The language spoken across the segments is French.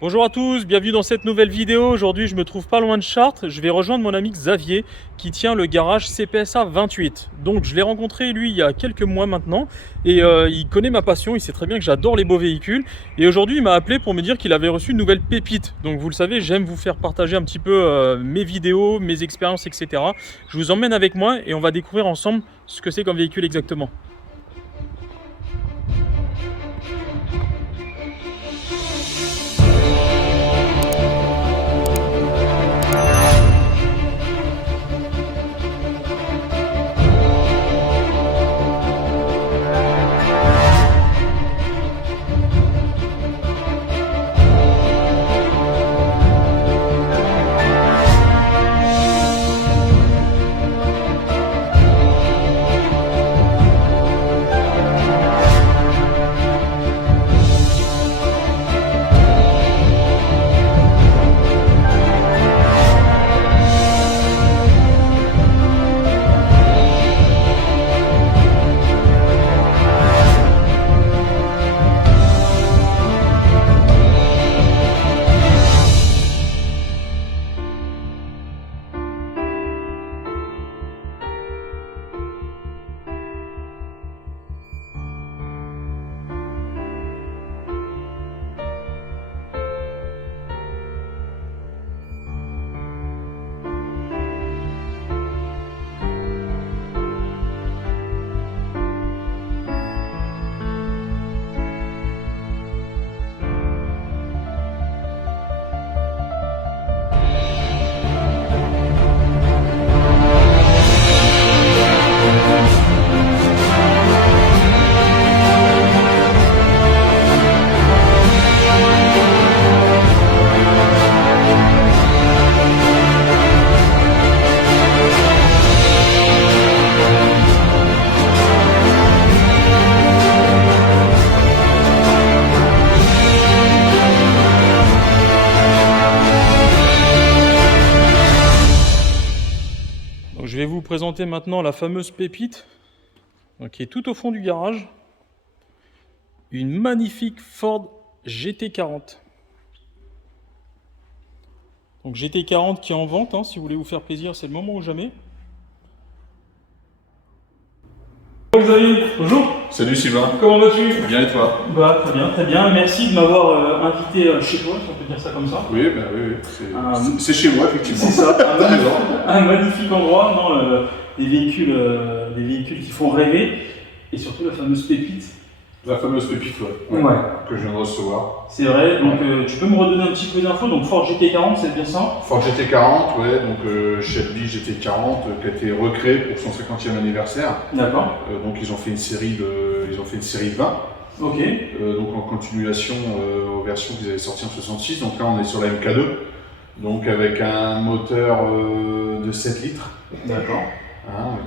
Bonjour à tous, bienvenue dans cette nouvelle vidéo. Aujourd'hui, je me trouve pas loin de Chartres. Je vais rejoindre mon ami Xavier qui tient le garage CPSA 28. Donc, je l'ai rencontré lui il y a quelques mois maintenant et il connaît ma passion. Il sait très bien que j'adore les beaux véhicules. Et aujourd'hui, il m'a appelé pour me dire qu'il avait reçu une nouvelle pépite. Donc, vous le savez, j'aime vous faire partager un petit peu mes vidéos, mes expériences, etc. Je vous emmène avec moi et on va découvrir ensemble ce que c'est comme véhicule exactement. Donc, je vais vous présenter maintenant la fameuse pépite qui est tout au fond du garage. Une magnifique Ford GT40. Donc GT40 qui est en vente, si vous voulez vous faire plaisir, c'est le moment ou jamais. Bonjour Xavier, bonjour. Salut Sylvain. Comment vas-tu? Bien et toi? Bah très bien, très bien. Merci de m'avoir invité chez toi, si on peut dire ça comme ça. Oui, c'est chez moi effectivement. C'est ça, T'as raison. un magnifique endroit, des véhicules qui font rêver, et surtout la fameuse pépite. La fameuse pépite, Ouais. que je viens de recevoir. C'est vrai, donc tu peux me redonner un petit peu d'infos. Donc Ford GT40, c'est bien ça? Ford GT40, ouais, donc Shelby GT40 qui a été recréé pour son 50e anniversaire. D'accord. Donc ils ont fait une série de 20. Ok. Donc en continuation aux versions qu'ils avaient sorties en 66. Donc là on est sur la MK2. Donc avec un moteur de 7 litres. D'accord.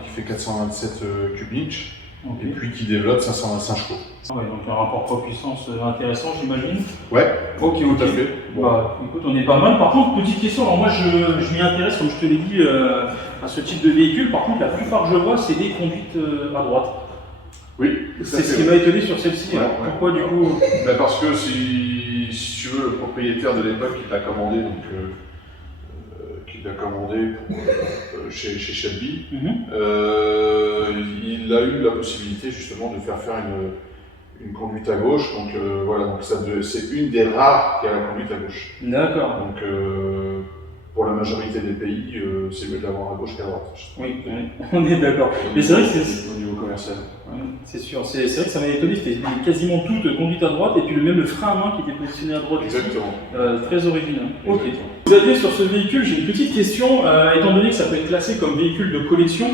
Qui fait 427 cube-inch. Okay. Et puis qui développe 525 chevaux. Ouais, donc un rapport poids-puissance intéressant, j'imagine. Ouais, ok. Tout à fait. Bon. Bah, écoute, on est pas mal. Par contre, petite question, alors moi je m'y intéresse, comme je te l'ai dit, à ce type de véhicule. Par contre, la plupart que je vois, c'est des conduites à droite. Oui, c'est ce qui m'a étonné sur celle-ci. Ouais, Pourquoi du coup? Parce que si tu veux, le propriétaire de l'époque qui l'a commandé, chez Shelby, il a eu la possibilité justement de faire une conduite à gauche. Donc voilà, donc c'est une des rares qui a la conduite à gauche. D'accord. Donc pour la majorité des pays, c'est mieux de l'avoir à gauche qu'à droite. Oui, on est d'accord. Mais c'est vrai que c'est au niveau commercial. C'est sûr, c'est vrai que ça m'a étonné, c'était quasiment toutes conduites à droite et puis même le frein à main qui était positionné à droite. Exactement. Très original. Ok. Xavier, sur ce véhicule, j'ai une petite question. Étant donné que ça peut être classé comme véhicule de collection,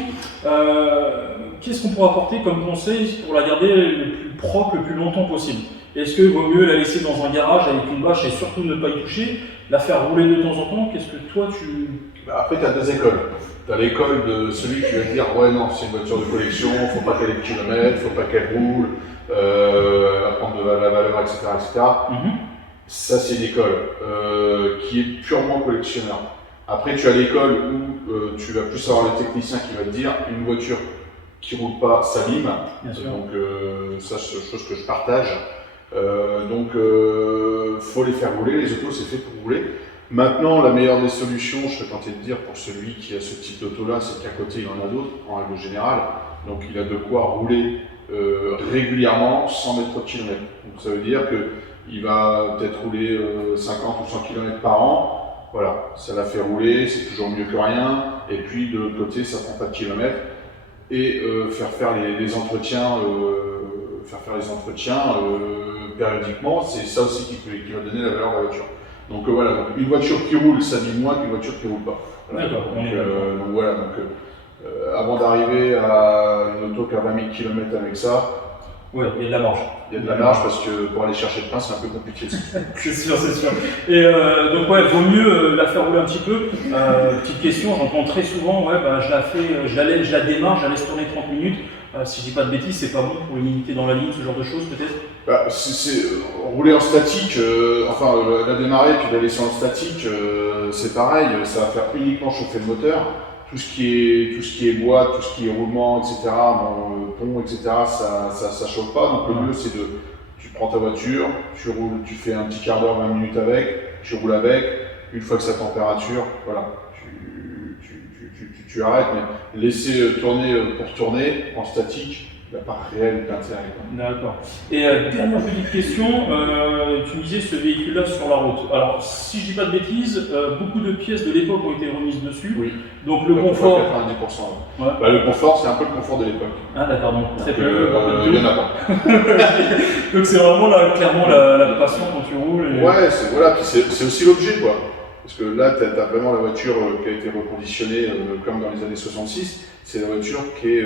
qu'est-ce qu'on pourra apporter comme conseil pour la garder le plus propre, le plus longtemps possible? Est-ce qu'il vaut mieux la laisser dans un garage avec une bâche et surtout ne pas y toucher, la faire rouler de temps en temps? Qu'est-ce que toi tu... Après, tu as deux écoles. Tu as l'école de celui qui va dire ouais non, c'est une voiture de collection, faut pas qu'elle ait de kilomètres, faut pas qu'elle roule, elle va prendre de la valeur, etc. Ça c'est une école qui est purement collectionneur. Après tu as l'école où tu vas plus avoir le technicien qui va te dire une voiture qui roule pas s'abîme. Donc ça c'est chose que je partage. Donc, faut les faire rouler. Les autos, c'est fait pour rouler. Maintenant, la meilleure des solutions, je serais tenté de dire, pour celui qui a ce type d'auto-là, c'est qu'à côté, il en a d'autres, en règle générale. Donc, il a de quoi rouler régulièrement sans mettre trop de kilomètres. Donc, ça veut dire qu'il va peut-être rouler 50 ou 100 km par an. Voilà, ça la fait rouler, c'est toujours mieux que rien. Et puis, de l'autre côté, ça prend pas de kilomètres. Et faire les entretiens, périodiquement, c'est ça aussi qui va donner la valeur de la voiture. Donc voilà, donc une voiture qui roule, ça dit moins qu'une voiture qui roule pas. Voilà. D'accord. Donc voilà, avant d'arriver à une auto qui a 20 000 km avec ça, ouais, il y a de la marge. Il y a de la marge parce que pour aller chercher le pain, c'est un peu compliqué. C'est sûr, c'est sûr. Et donc ouais, vaut mieux la faire rouler un petit peu. Petite question, j'entends très souvent, ouais, bah, je la démarre, je la laisse tourner 30 minutes. Si je dis pas de bêtises, c'est pas bon pour une unité dans la ligne, ce genre de choses peut-être? Bah, rouler en statique, la démarrer puis la laisser en statique, c'est pareil, ça va faire uniquement chauffer le moteur. Tout ce qui est boîte, tout ce qui est roulement, etc., pont, etc., ça chauffe pas. Donc le mieux, c'est tu prends ta voiture, tu roules, tu fais un petit quart d'heure, 20 minutes avec, tu roules avec. Une fois que sa température, voilà, tu arrêtes. Mais laisser tourner pour tourner en statique, il n'y a pas réel d'intérêt. D'accord. Et dernière petite question, tu me disais ce véhicule-là sur la route. Alors, si je dis pas de bêtises, beaucoup de pièces de l'époque ont été remises dessus. Oui. Donc le confort. 90%. Ouais. Bah, le confort, c'est un peu le confort de l'époque. Ah d'accord, donc très peu. Il n'y en a pas. Donc c'est vraiment clairement la passion quand tu roules. Et... Ouais, puis c'est aussi l'objet quoi. Parce que là, tu as vraiment la voiture qui a été reconditionnée comme dans les années 66. C'est la voiture qui a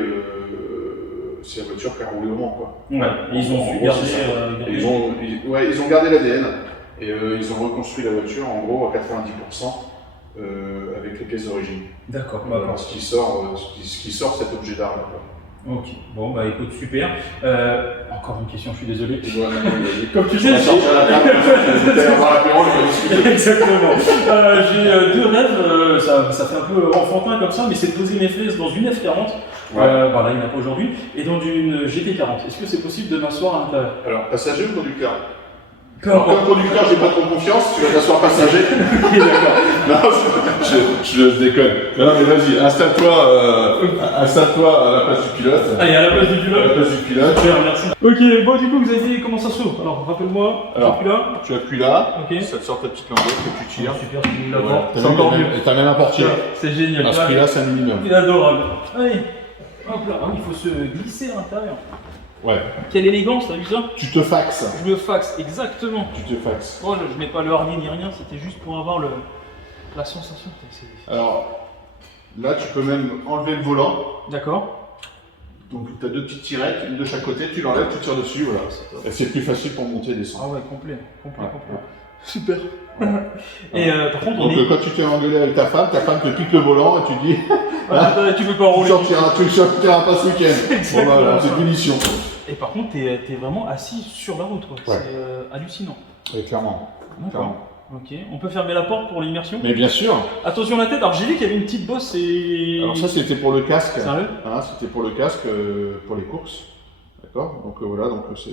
roulé au Mans quoi. Ouais, ils ont su garder. Ils ont gardé l'ADN et ils ont reconstruit la voiture en gros à 90%. Avec les pièces d'origine. D'accord. Ce qui sort cet objet d'art. Ok, bon bah écoute, super. Encore une question, je suis désolé. Ouais, comme tu sais, exactement. J'ai deux rêves, ça fait un peu enfantin comme ça, mais c'est de poser mes fesses dans une F40. Ouais. Là, il n'y en a pas aujourd'hui, et dans une GT40. Est-ce que c'est possible de m'asseoir à l'intérieur? Alors, passager ou conducteur? Comme conducteur, j'ai pas trop confiance, tu vas t'asseoir passager. Ok, d'accord. Non, je déconne. Non, mais vas-y, installe-toi à la place du pilote. Allez, à la place du pilote. À la place du pilote. Super, merci. Ok, bon, du coup, vous avez dit comment ça s'ouvre. Alors, rappelle-moi, j'appuie là. Tu appuies là, ok. ça te sort ta petite languette que tu tires. Super, tu mets la porte. C'est encore mieux. Et t'as même un portier. C'est génial. À ce prix-là, c'est un minimum. C'est adorable. Allez, hop là, il faut se glisser à l'intérieur. Ouais. Quelle élégance, t'as vu ça? Tu te faxes. Je me faxe, exactement. Tu te faxes. Oh, je mets pas le harnais ni rien, c'était juste pour avoir la sensation. Alors, là, tu peux même enlever le volant. D'accord. Donc, tu as deux petites tirettes, une de chaque côté, tu l'enlèves, tu tires dessus, voilà. Et c'est plus facile pour monter et descendre. Ah ouais, complet. Ouais. Super. Ouais. Et par contre, donc, quand tu t'es engueulé avec ta femme te pique le volant et tu dis tu peux pas rouler. Tu ne sortiras pas ce week-end. Bon, voilà, c'est punition. Et par contre, t'es vraiment assis sur la route, quoi. Ouais. C'est hallucinant. Et clairement. Ok, on peut fermer la porte pour l'immersion? Mais bien sûr. Attention à la tête, alors j'ai vu qu'il y avait une petite bosse et... Alors ça c'était pour le casque. Sérieux? C'était pour le casque, pour les courses. D'accord. Donc voilà, donc c'est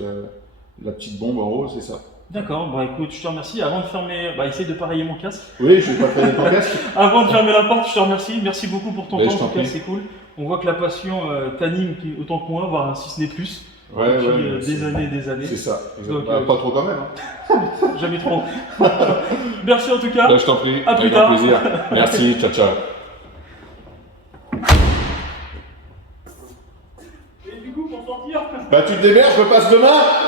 la petite bombe en haut, c'est ça. D'accord, bon écoute, je te remercie. Avant de fermer, essaye de pareiller mon casque. Oui, je vais pas fermer ton casque. Avant de fermer la porte, je te remercie. Merci beaucoup pour ton temps, en tout cas, prie. c'est cool. On voit que la passion t'anime autant que moi, voire si ce n'est plus. Ouais, depuis des années. C'est ça. Donc, pas trop quand même. Jamais trop. Merci en tout cas. Là, je t'en prie. À plus avec tard. grand plaisir. Merci, ciao, ciao. Et du coup, pour sortir... Tu te démerdes, je passe demain.